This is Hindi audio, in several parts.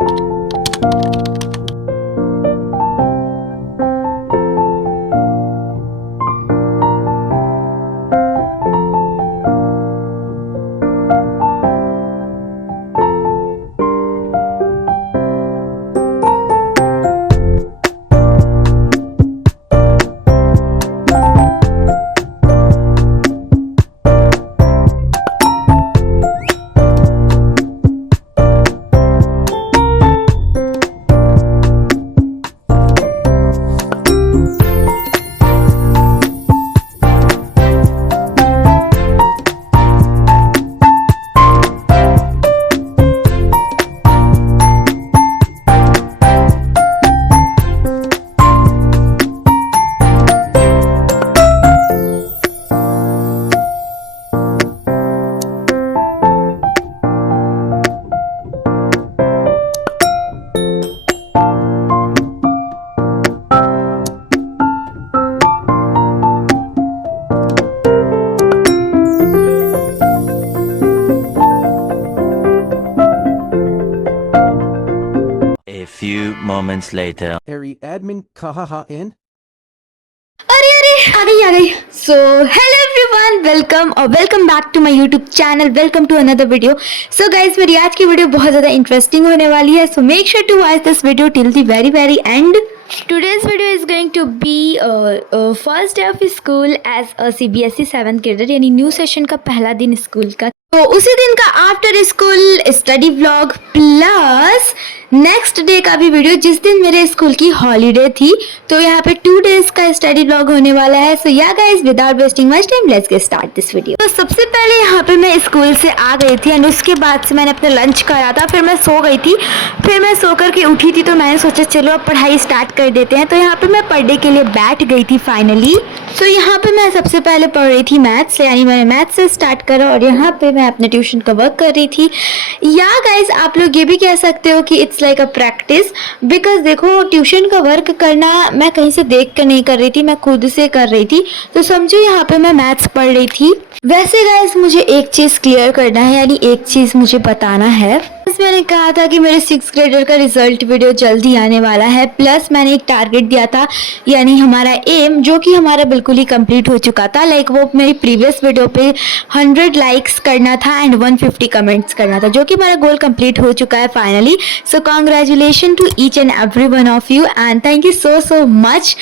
A few moments later. Harry admin kahaha in. अरे अरे आ गई so hello everyone, welcome back to my YouTube channel. Welcome to another video. So guys, मेरी आज की वीडियो बहुत ज़्यादा इंटरेस्टिंग होने वाली है, so make sure to watch this video till the very end. Today's video is going to be first day of school as a CBSE 7th grader, यानी न्यू सेशन का पहला दिन स्कूल का। तो उसी दिन का after school study vlog plus next day का भी वीडियो, जिस दिन मेरे स्कूल की हॉलीडे थी। तो यहाँ पे 2 डेज का स्टडी व्लॉग होने वाला है। सो yeah guys, without wasting much time, let's get start this video. तो सबसे पहले यहाँ पे मैं स्कूल से आ गई थी एंड उसके बाद से मैंने अपना लंच करा था, फिर मैं सो गई थी। फिर मैं सो करके उठी थी तो मैंने सोचा चलो अब पढ़ाई स्टार्ट कर देते हैं। तो यहाँ पे मैं पढ़ने के लिए बैठ गई थी फाइनली। तो यहाँ पे मैं सबसे पहले पढ़ रही थी मैथ्स, यानी मैंने मैथ्स से स्टार्ट करा और यहाँ पे मैं अपने ट्यूशन का वर्क कर रही थी। या गाइज, आप लोग ये भी कह सकते हो कि it's like a practice, because देखो ट्यूशन का वर्क करना मैं कहीं से देख कर नहीं कर रही थी, मैं खुद से कर रही थी। तो समझो यहाँ पे मैं मैथ्स पढ़ रही थी। वैसे गाइज, मुझे एक चीज़ क्लियर करना है, यानी एक चीज़ मुझे बताना है। मैंने कहा था कि मेरे 6th ग्रेडर का रिजल्ट वीडियो जल्दी आने वाला है, प्लस मैंने एक टारगेट दिया था, यानी हमारा एम, जो कि हमारा बिल्कुल ही कंप्लीट हो चुका था। लाइक वो मेरी प्रीवियस वीडियो पे 100 लाइक्स करना था एंड 150 कमेंट्स करना था, जो कि हमारा गोल कंप्लीट हो चुका है finally. So congratulation to each and every one of you and thank you so much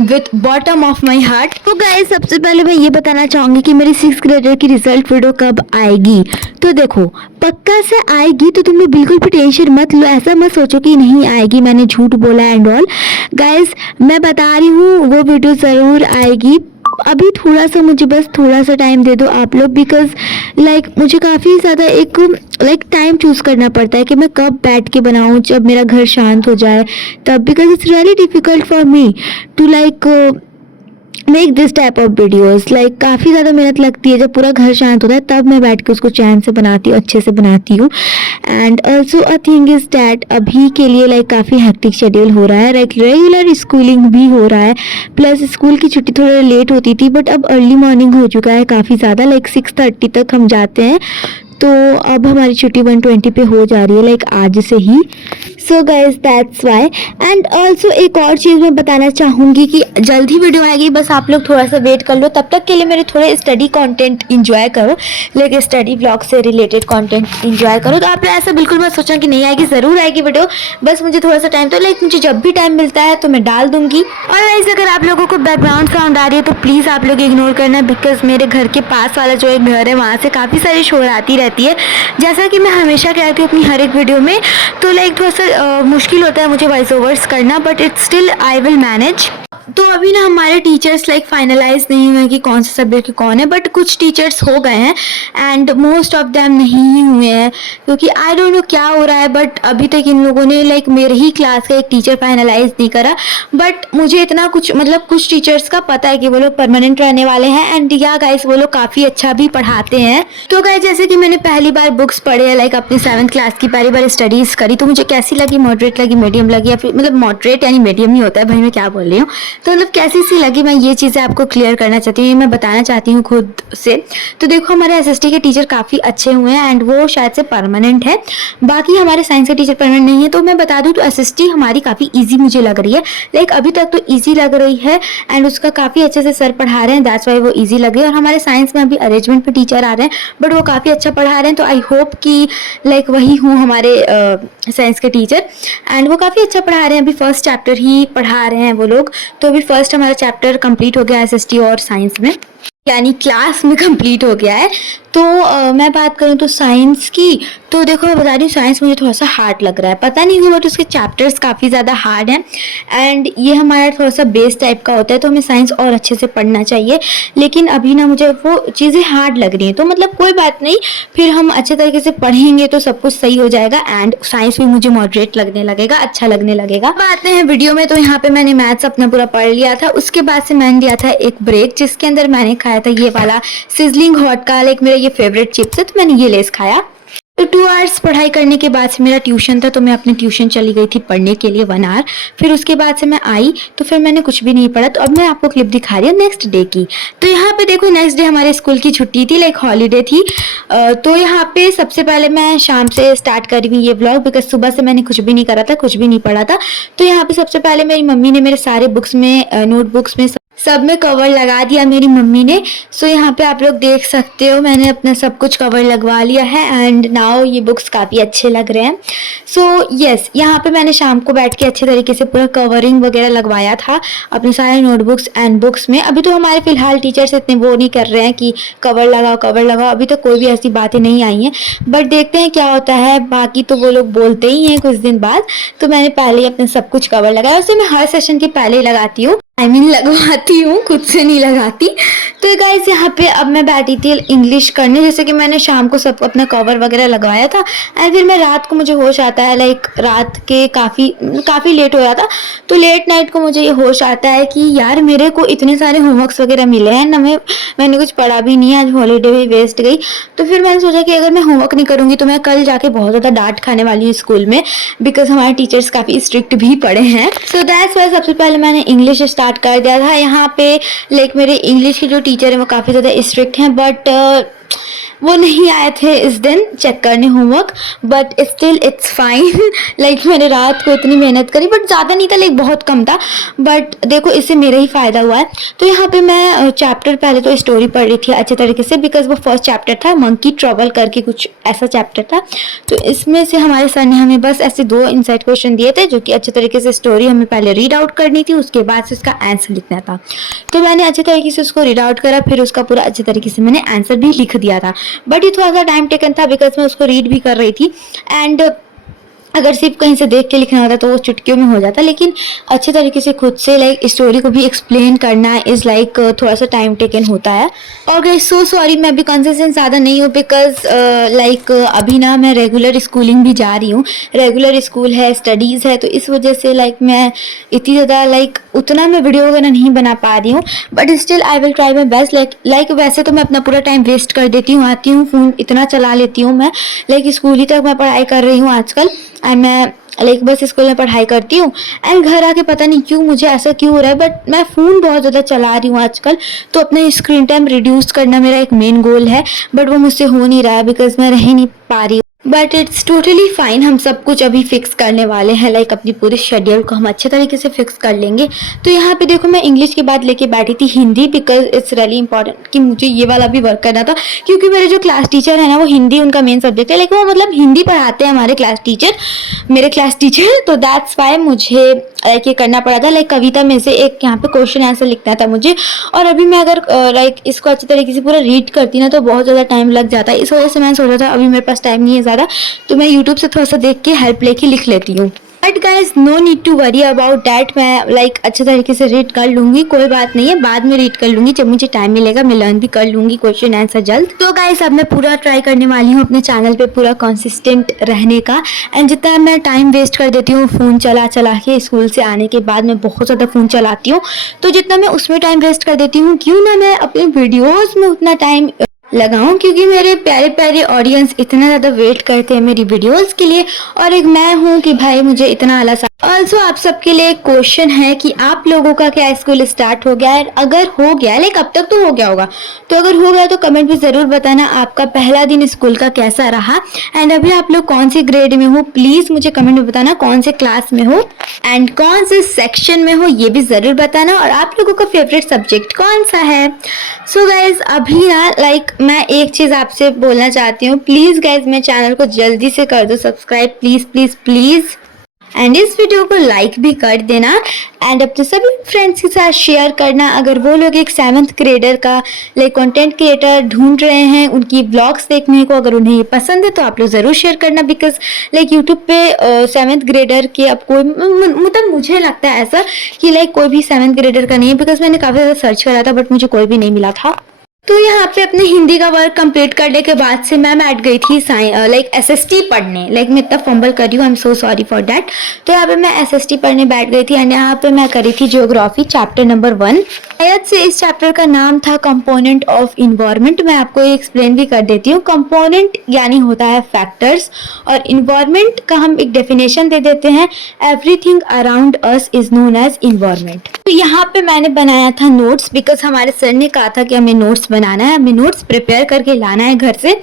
with bottom of my heart. तो गाइस, सबसे पहले मैं ये बताना चाहूँगी कि मेरी 6th ग्रेडर की रिजल्ट वीडियो कब आएगी। तो देखो, पक्का से आएगी, तो तुम्हें बिल्कुल भी टेंशन मत लो। ऐसा मत सोचो कि नहीं आएगी, मैंने झूठ बोला एंड ऑल। गाइस, मैं बता रही हूँ वो वीडियो ज़रूर आएगी। अभी थोड़ा सा मुझे बस थोड़ा सा टाइम दे दो आप लोग, बिकॉज लाइक मुझे काफ़ी ज़्यादा एक टाइम चूज़ करना पड़ता है कि मैं कब बैठ के बनाऊँ, जब मेरा घर शांत हो जाए तब, because it's really difficult for me to like make this type of videos. Like काफ़ी ज़्यादा मेहनत लगती है, जब पूरा घर शांत होता है तब मैं बैठ के उसको चैन से बनाती हूँ, अच्छे से बनाती हूँ। And also a thing is that अभी के लिए लाइक काफ़ी हेक्टिक शेड्यूल हो रहा है, लाइक रेगुलर स्कूलिंग भी हो रहा है, प्लस स्कूल की छुट्टी थोड़ा लेट होती थी, बट अब अर्ली मॉर्निंग हो चुका है काफ़ी ज़्यादा, लाइक 6:30 तक हम जाते हैं। तो अब हमारी छुट्टी 1:20 पे हो जा रही है, लाइक आज से ही। So guys, that's why. And also एक और चीज़ मैं बताना चाहूँगी कि जल्द ही वीडियो आएगी, बस आप लोग थोड़ा सा वेट कर लो। तब तक के लिए मेरे थोड़े स्टडी कंटेंट इंजॉय करो, लाइक स्टडी ब्लॉग से रिलेटेड कंटेंट इंजॉय करो। तो आप लोग ऐसा बिल्कुल मत सोचना कि नहीं आएगी, ज़रूर आएगी वीडियो, बस मुझे थोड़ा सा टाइम। तो लाइक मुझे जब भी टाइम मिलता है तो मैं डाल दूँगी। और गाइस, अगर आप लोगों को बैकग्राउंड साउंड आ रही है तो प्लीज़ आप लोग इग्नोर करना, बिकॉज मेरे घर के पास वाला जो एक घर है वहाँ से काफ़ी सारी शोर आती रहती है, जैसा कि मैं हमेशा कहती हूँ अपनी हर एक वीडियो में। तो लाइक थोड़ा सा मुश्किल होता है मुझे वॉइस ओवर्स करना, but it's still I will manage. तो अभी ना हमारे टीचर्स लाइक फाइनलाइज नहीं हुए कि कौन से सब्जेक्ट के कौन है, बट कुछ टीचर्स हो गए हैं एंड मोस्ट ऑफ देम नहीं ही हुए हैं, क्योंकि आई डोंट नो क्या हो रहा है। बट अभी तक इन लोगों ने लाइक मेरे ही क्लास का एक टीचर फाइनलाइज नहीं करा, बट मुझे इतना कुछ मतलब कुछ टीचर्स का पता है कि वो लोग परमानेंट रहने वाले हैं। एंड या गाइस, वो लोग काफ़ी अच्छा भी पढ़ाते हैं। तो गाइस, जैसे कि मैंने पहली बार बुक्स पढ़े हैं, लाइक अपनी 7th क्लास की पहली बार स्टडीज़ करी, तो मुझे कैसी लगी, मॉडरेट लगी, मीडियम लगी, या फिर मतलब मॉडरेट यानी मीडियम ही होता है भाई, मैं क्या बोल रही हूँ। तो मतलब कैसी सी लगी, मैं ये चीज़ें आपको क्लियर करना चाहती हूँ, ये मैं बताना चाहती हूँ खुद से। तो देखो हमारे एसएसटी के टीचर काफ़ी अच्छे हुए हैं एंड वो शायद से परमानेंट है, बाकी हमारे साइंस के टीचर परमानेंट नहीं है। तो मैं बता दूँ तो एसएसटी हमारी काफ़ी ईजी मुझे लग रही है, लाइक अभी तक तो ईजी लग रही है एंड उसका काफ़ी अच्छे से सर पढ़ा रहे हैं, दैट्स वाई वो ईजी लग रही है। और हमारे साइंस में अभी अरेंजमेंट में टीचर आ रहे हैं बट वो काफ़ी अच्छा पढ़ा रहे हैं, तो आई होप कि लाइक वही हूँ हमारे साइंस के टीचर एंड वो काफ़ी अच्छा पढ़ा रहे हैं। अभी फर्स्ट चैप्टर ही पढ़ा रहे हैं वो लोग, तो अभी फर्स्ट हमारा चैप्टर कंप्लीट हो गया एसएसटी और साइंस में, यानी क्लास में कंप्लीट हो गया है। तो मैं बात करूँ तो साइंस की, तो देखो मैं बता रही हूँ साइंस मुझे थोड़ा सा हार्ड लग रहा है, पता नहीं क्यों, बट उसके चैप्टर्स काफ़ी ज़्यादा हार्ड हैं एंड ये हमारा थोड़ा सा बेस टाइप का होता है, तो हमें साइंस और अच्छे से पढ़ना चाहिए। लेकिन अभी ना मुझे वो चीज़ें हार्ड लग रही हैं, तो मतलब कोई बात नहीं, फिर हम अच्छे तरीके से पढ़ेंगे तो सब कुछ सही हो जाएगा एंड साइंस भी मुझे मॉडरेट लगने लगेगा, अच्छा लगने लगेगा। बातें हैं वीडियो में, तो यहाँ पे मैंने मैथ्स अपना पूरा पढ़ लिया था, उसके बाद से मैंने लिया था एक ब्रेक जिसके अंदर मैंने खाया था ये वाला सिजलिंग हॉट का, लाइक मेरा ये फेवरेट चिप्स है, तो मैंने ये लेस खाया। तो 2 आवर्स पढ़ाई करने के बाद से मेरा ट्यूशन था, तो मैं अपने ट्यूशन चली गई थी पढ़ने के लिए 1 आवर। फिर उसके बाद से मैं आई तो फिर मैंने कुछ भी नहीं पढ़ा। तो अब मैं आपको क्लिप दिखा रही हूँ नेक्स्ट डे की। तो यहाँ पे देखो नेक्स्ट डे हमारे स्कूल की छुट्टी थी, लाइक हॉलीडे थी। तो यहाँ पे सबसे पहले मैं शाम से स्टार्ट कर रही हूँ ये व्लॉग, बिकॉज सुबह से मैंने कुछ भी नहीं करा था, कुछ भी नहीं पढ़ा था। तो यहाँ पे सबसे पहले मेरी मम्मी ने मेरे सारे बुक्स में, नोटबुक्स में सब में कवर लगा दिया मेरी मम्मी ने। सो यहाँ पे आप लोग देख सकते हो मैंने अपना सब कुछ कवर लगवा लिया है एंड नाउ ये बुक्स काफ़ी अच्छे लग रहे हैं। सो यस, यहाँ पे मैंने शाम को बैठ के अच्छे तरीके से पूरा कवरिंग वगैरह लगवाया था अपने सारे नोटबुक्स एंड बुक्स में। अभी तो हमारे फिलहाल टीचर्स इतने वो नहीं कर रहे हैं कि कवर लगाओ, अभी तक कोई भी ऐसी बातें नहीं आई हैं, बट देखते हैं क्या होता है। बाकी तो वो लोग बोलते ही हैं कुछ दिन बाद। तो मैंने पहले ही अपने सब कुछ कवर लगाया, वैसे मैं हर सेशन के पहले ही लगाती हूँ, लगवाती हूँ, खुद से नहीं लगाती। तो गाइस यहाँ पे अब मैं बैठी थी इंग्लिश करने, जैसे कि मैंने शाम को सब अपना कवर वगैरह लगवाया था एंड फिर मैं रात को मुझे होश आता है, लाइक रात के काफ़ी लेट हो रहा था, तो लेट नाइट को मुझे ये होश आता है कि यार मेरे को इतने सारे होमवर्क्स वगैरह मिले हैं ना, मैंने कुछ पढ़ा भी नहीं है, आज हॉलीडे भी वेस्ट गई। तो फिर मैंने सोचा कि अगर मैं होमवर्क नहीं करूँगी तो मैं कल जाके बहुत ज़्यादा डांट खाने वाली हूँ स्कूल में, बिकॉज हमारे टीचर्स काफ़ी स्ट्रिक्ट भी पड़े हैं। सो दैट्स वाई सबसे पहले मैंने इंग्लिश स्टार्ट कर दिया था। यहाँ पे लाइक मेरे इंग्लिश के जो टीचर हैं वो काफ़ी ज़्यादा स्ट्रिक्ट हैं, बट वो नहीं आए थे इस दिन चेक करने homework, but still it's fine. Like मैंने रात को इतनी मेहनत करी, बट ज़्यादा नहीं था, लाइक बहुत कम था, बट देखो इससे मेरा ही फ़ायदा हुआ है। तो यहाँ पे मैं चैप्टर पहले तो स्टोरी पढ़ रही थी अच्छे तरीके से, बिकॉज वो फर्स्ट चैप्टर था, मंकी ट्रबल करके कुछ ऐसा चैप्टर था। तो इसमें से हमारे सर ने हमें बस ऐसे 2 इनसाइड क्वेश्चन दिए थे, जो कि अच्छे तरीके से स्टोरी हमें पहले रीड आउट करनी थी, उसके बाद से उसका आंसर लिखना था। तो मैंने अच्छे तरीके से उसको रीड आउट करा, फिर उसका पूरा अच्छे तरीके से मैंने आंसर भी लिख दिया था, बट ये थोड़ा सा टाइम टेकन था बिकॉज मैं उसको रीड भी कर रही थी एंड अगर सिर्फ कहीं से देख के लिखना होता तो वो चुटकियों में हो जाता, लेकिन अच्छे तरीके से खुद से लाइक स्टोरी को भी एक्सप्लेन करना इज़ लाइक थोड़ा सा टाइम टेकन होता है। और गाइस सो सॉरी मैं अभी कंसिस्टेंट ज़्यादा नहीं हूँ, बिकॉज लाइक अभी ना मैं रेगुलर स्कूलिंग भी जा रही हूँ, रेगुलर स्कूल है, स्टडीज़ है, तो इस वजह से लाइक मैं इतनी ज़्यादा लाइक उतना मैं वीडियो वगैरह नहीं बना पा रही हूँ, but still I will try my best. Like वैसे तो मैं अपना पूरा टाइम वेस्ट कर देती हूँ, आती हूँ फ़ोन इतना चला लेती हूँ मैं, लाइक स्कूल ही तक मैं पढ़ाई कर रही हूँ आजकल एंड मैं लाइक बस स्कूल में पढ़ाई करती हूँ एंड घर आके पता नहीं क्यों मुझे ऐसा क्यों हो रहा है, बट मैं फ़ोन बहुत ज़्यादा चला रही हूँ आजकल। तो अपना स्क्रीन टाइम रिड्यूस करना मेरा एक मेन गोल है, बट वो मुझसे हो नहीं रहा है बिकॉज मैं रह नहीं पा रही हूँ। बट इट्स टोटली फाइन, हम सब कुछ अभी फिक्स करने वाले हैं, लाइक अपनी पूरी शेड्यूल को हम अच्छे तरीके से फिक्स कर लेंगे। तो यहाँ पे देखो मैं इंग्लिश के बाद लेके बैठी थी Hindi, because it's really important कि मुझे ये वाला भी वर्क करना था, क्योंकि मेरे जो क्लास टीचर है ना वो हिंदी उनका मेन सब्जेक्ट है, लेकिन वो मतलब हिंदी पढ़ाते हैं हमारे क्लास टीचर, मेरे क्लास टीचर। तो दैट्स वाई मुझे लाइक ये करना पड़ा था, लाइक कविता में से एक यहाँ पे क्वेश्चन आंसर लिखना था मुझे, और अभी मैं अगर लाइक इसको अच्छे तरीके से पूरा रीड करती ना तो बहुत ज़्यादा टाइम लग जाता है। इस वजह से मैंने सोचा था अभी मेरे पास टाइम नहीं है ज़्यादा, तो मैं यूट्यूब से थोड़ा सा देख के हेल्प लेके लिख लेती हूँ। But guys no need to worry about that, मैं लाइक अच्छे तरीके से रीड कर लूँगी, कोई बात नहीं है, बाद में रीड कर लूँगी जब मुझे टाइम मिलेगा, मैं लर्न भी कर लूँगी क्वेश्चन आंसर जल्द। तो गाइज अब मैं पूरा ट्राई करने वाली हूँ अपने चैनल पे पूरा कंसिस्टेंट रहने का, एंड जितना मैं टाइम वेस्ट कर देती हूँ फ़ोन चला के, स्कूल से आने के बाद मैं बहुत ज़्यादा फ़ोन चलाती हूँ, तो जितना मैं उसमें टाइम वेस्ट कर देती हूँ, क्यों ना मैं अपने वीडियोज़ में उतना टाइम लगाऊं, क्योंकि मेरे प्यारे प्यारे ऑडियंस इतना ज़्यादा वेट करते हैं मेरी वीडियोस के लिए, और एक मैं हूं कि भाई मुझे इतना आलस ऑल्सो आप सबके लिए एक क्वेश्चन है कि आप लोगों का क्या स्कूल स्टार्ट हो गया है? अगर हो गया, लाइक अब तक तो हो गया होगा, तो अगर हो गया तो कमेंट में ज़रूर बताना आपका पहला दिन स्कूल का कैसा रहा। एंड अभी आप लोग कौन से ग्रेड में हो, प्लीज़ मुझे कमेंट में बताना, कौन से क्लास में हो एंड कौन से सेक्शन में हो ये भी ज़रूर बताना, और आप लोगों का फेवरेट सब्जेक्ट कौन सा है। सो गाइज अभी ना लाइक मैं एक चीज़ आपसे बोलना चाहती हूँ, प्लीज़ गाइज मेरे चैनल को जल्दी से कर दो subscribe, please please please, and इस वीडियो को लाइक भी कर देना एंड अपने सभी फ्रेंड्स के साथ शेयर करना। अगर वो लोग एक 7th ग्रेडर का लाइक कंटेंट क्रिएटर ढूंढ रहे हैं, उनकी ब्लॉग्स देखने को, अगर उन्हें ये पसंद है तो आप लोग ज़रूर शेयर करना, बिकॉज लाइक यूट्यूब पे 7th ग्रेडर के अब कोई मतलब मुझे लगता है ऐसा कि लाइक कोई भी 7th ग्रेडर का नहीं है, बिकॉज मैंने काफ़ी ज़्यादा सर्च करा था बट मुझे कोई भी नहीं मिला था। तो यहाँ पे अपने हिंदी का वर्क कंप्लीट करने के बाद से मैं बैठ गई थी लाइक एसएसटी पढ़ने, लाइक मैं इतना फंबल कर रही हूँ, I am so sorry for that. तो यहाँ पे मैं एसएसटी पढ़ने बैठ गई थी एंड यहाँ पे मैं करी थी ज्योग्राफी चैप्टर नंबर 1। शायद से इस चैप्टर का नाम था कंपोनेंट ऑफ इन्वायरमेंट। मैं आपको एक्सप्लेन भी कर देती हूँ। कंपोनेंट यानी होता है फैक्टर्स, और इन्वायरमेंट का हम एक डेफिनेशन दे देते हैं, everything around us is known as environment. तो यहाँ पे मैंने बनाया था नोट्स, बिकॉज हमारे सर ने कहा था कि हमें नोट्स बनाना है, हमें नोट्स प्रिपेयर करके लाना है घर से।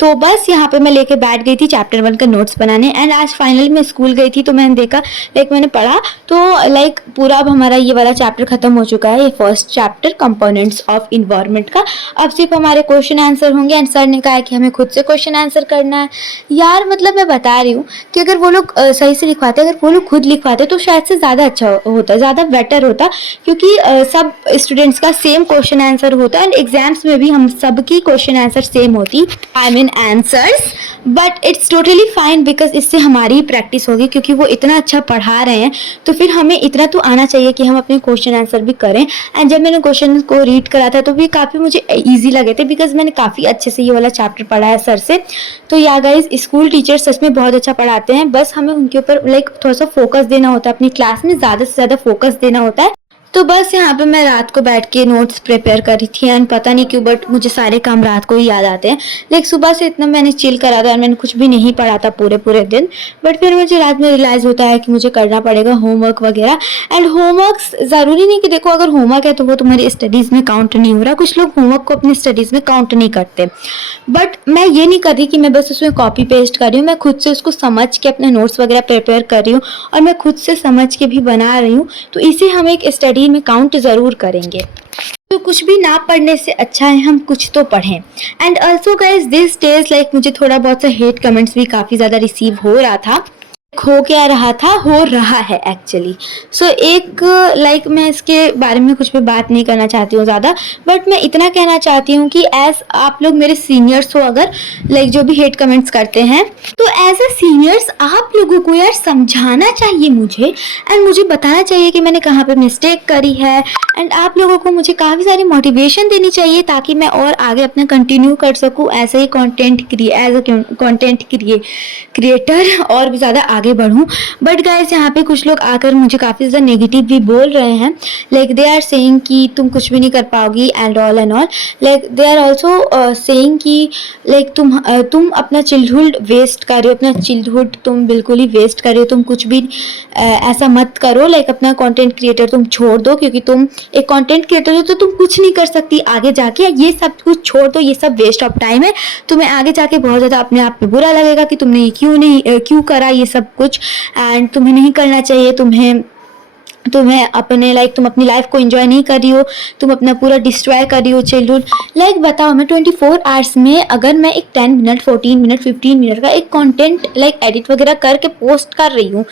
तो बस यहाँ पे मैं लेके बैठ गई थी चैप्टर 1 का नोट्स बनाने। एंड आज फाइनली मैं स्कूल गई थी तो मैंने देखा, लाइक मैंने पढ़ा तो लाइक पूरा अब हमारा ये वाला चैप्टर खत्म हो चुका है, ये first chapter components of environment का। अब सिर्फ हमारे क्वेश्चन आंसर होंगे एंड सर ने कहा है कि हमें खुद से क्वेश्चन आंसर करना है। यार मतलब मैं बता रही हूँ कि अगर वो लोग सही से लिखवाते, अगर वो लोग खुद लिखवाते तो शायद से ज़्यादा अच्छा होता, ज़्यादा बेटर होता, क्योंकि सब स्टूडेंट्स का सेम क्वेश्चन आंसर होता है। एग्जाम्स में भी हम सबकी क्वेश्चन आंसर सेम होती, I mean answers, but it's totally fine because इससे हमारी ही प्रैक्टिस होगी, क्योंकि वो इतना अच्छा पढ़ा रहे हैं तो फिर हमें इतना तो आना चाहिए कि हम अपने क्वेश्चन आंसर भी करें। एंड जब मैंने क्वेश्चन को रीड करा था तो भी काफ़ी मुझे ईजी लगे थे, बिकॉज मैंने काफ़ी अच्छे से ये वाला चैप्टर पढ़ा है सर से। तो या गाइज स्कूल टीचर सच में बहुत अच्छा पढ़ाते हैं, बस हमें उनके ऊपर लाइक थोड़ा सा फोकस देना होता है, अपनी क्लास में ज़्यादा से ज़्यादा फोकस देना होता है। तो बस यहाँ पे मैं रात को बैठ के नोट्स प्रिपेयर कर रही थी एंड पता नहीं क्यों बट मुझे सारे काम रात को ही याद आते हैं। लाइक सुबह से इतना मैंने चिल करा था और मैंने कुछ भी नहीं पढ़ा था पूरे दिन, बट फिर मुझे रात में रियलाइज़ होता है कि मुझे करना पड़ेगा होमवर्क वगैरह। एंड होमवर्क्स ज़रूरी नहीं कि देखो अगर होमवर्क है तो वो तुम्हारी स्टडीज़ में काउंट नहीं हो रहा, कुछ लोग होमवर्क को अपनी स्टडीज़ में काउंट नहीं करते, बट मैं ये नहीं कर रही कि मैं बस उसमें कॉपी पेस्ट कर रही हूँ। मैं खुद से उसको समझ के अपने नोट्स वगैरह प्रिपेयर कर रही हूँ और मैं खुद से समझ के भी बना रही हूँ, तो इसे हम एक स्टडी में काउंट ज़रूर करेंगे। तो कुछ भी ना पढ़ने से अच्छा है हम कुछ तो पढ़ें। And also guys this days like मुझे थोड़ा बहुत सा हेट कमेंट्स भी काफ़ी ज़्यादा रिसीव हो रहा था, हो क्या रहा था, हो रहा है एक्चुअली। सो एक लाइक मैं इसके बारे में कुछ भी बात नहीं करना चाहती हूँ ज़्यादा, बट मैं इतना कहना चाहती हूँ कि एज आप लोग मेरे सीनियर्स हो, अगर लाइक जो भी हेट कमेंट्स करते हैं, तो एज अ सीनियर्स आप लोगों को यार समझाना चाहिए मुझे एंड मुझे बताना चाहिए कि मैंने कहाँ पे मिस्टेक करी है। एंड आप लोगों को मुझे काफ़ी सारी मोटिवेशन देनी चाहिए ताकि मैं और आगे अपना कंटिन्यू कर सकूँ ऐसे ही एज अ कॉन्टेंट क्रिएटर और भी ज़्यादा आगे बढ़ूं। बट गाइस यहाँ पे कुछ लोग आकर मुझे काफ़ी ज़्यादा नेगेटिव भी बोल रहे हैं, लाइक दे आर सेइंग कि तुम कुछ भी नहीं कर पाओगी and all, like they are also saying कि लाइक तुम अपना चिल्डहुड वेस्ट कर रहे हो, अपना चिल्डहुड तुम बिल्कुल ही वेस्ट कर रहे हो, तुम कुछ भी ऐसा मत करो, लाइक अपना कंटेंट क्रिएटर तुम छोड़ दो, क्योंकि तुम एक कंटेंट क्रिएटर हो तो तुम कुछ नहीं कर सकती आगे जाके, ये सब कुछ छोड़ दो, ये सब वेस्ट ऑफ टाइम है, तुम्हें आगे जाके बहुत ज़्यादा अपने आप पे बुरा लगेगा कि तुमने ये क्यों करा ये सब कुछ, एंड तुम्हें नहीं करना चाहिए, तुम्हें अपने लाइक तुम अपनी लाइफ को एंजॉय नहीं कर रही हो, तुम अपना पूरा डिस्ट्रॉय कर रही हो चिल्ड्हुड। लाइक बताओ मैं 24 आवर्स में अगर मैं एक 10 मिनट 14 मिनट 15 मिनट का एक कंटेंट लाइक एडिट वगैरह करके पोस्ट कर रही हूँ,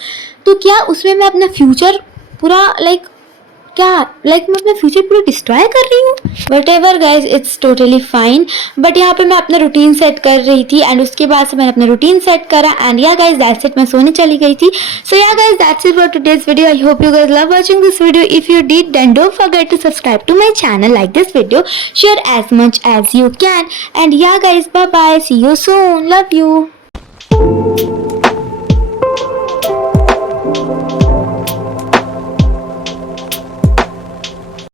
तो क्या उसमें मैं अपना फ्यूचर पूरा मैं अपना फ्यूचर पूरा डिस्ट्रॉय कर रही हूँ? What ever guys it's totally fine, but यहाँ पे मैं अपना रूटीन सेट कर रही थी एंड उसके बाद से मैंने अपना रूटीन सेट करा and yeah guys that's it, मैं सोने चली गई थी। So yeah guys that's it for today's video. I hope you guys love watching this video. If you did then don't forget to subscribe to my channel, like this video, share as much as you can, and yeah guys, bye bye, see you soon, love you.